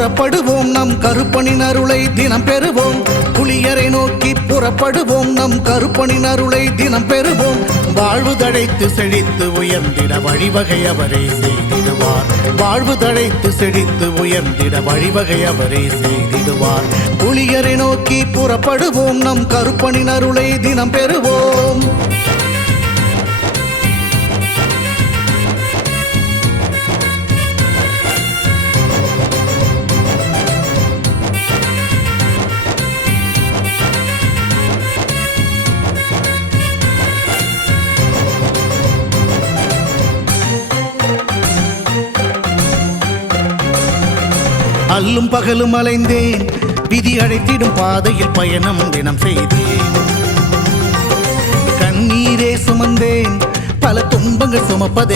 புறப்படுவோம் நம் கருப்பனின் அருளை தினம் பெறுவோம். புலியரை நோக்கி புறப்படுவோம் நம் கருப்பனின் அருளை தினம் பெறுவோம். வாழ்வு தழைத்து செழித்து உயர்ந்திட வழிவகை அவரே செய்திடுவார். வாழ்வு தழைத்து செழித்து உயர்ந்திட வழிவகை அவரே செய்திடுவார். புலியரை நோக்கி புறப்படுவோம் நம் கருப்பனின் அருளை தினம் பெறுவோம். அல்லும் பகலும் அலைந்தேன், விதி அழைத்திடும் பாதையில் பயணம் தினம் செய்தேன். கண்ணீரே சுமந்தேன், பல துன்பங்கள் சுமப்பதே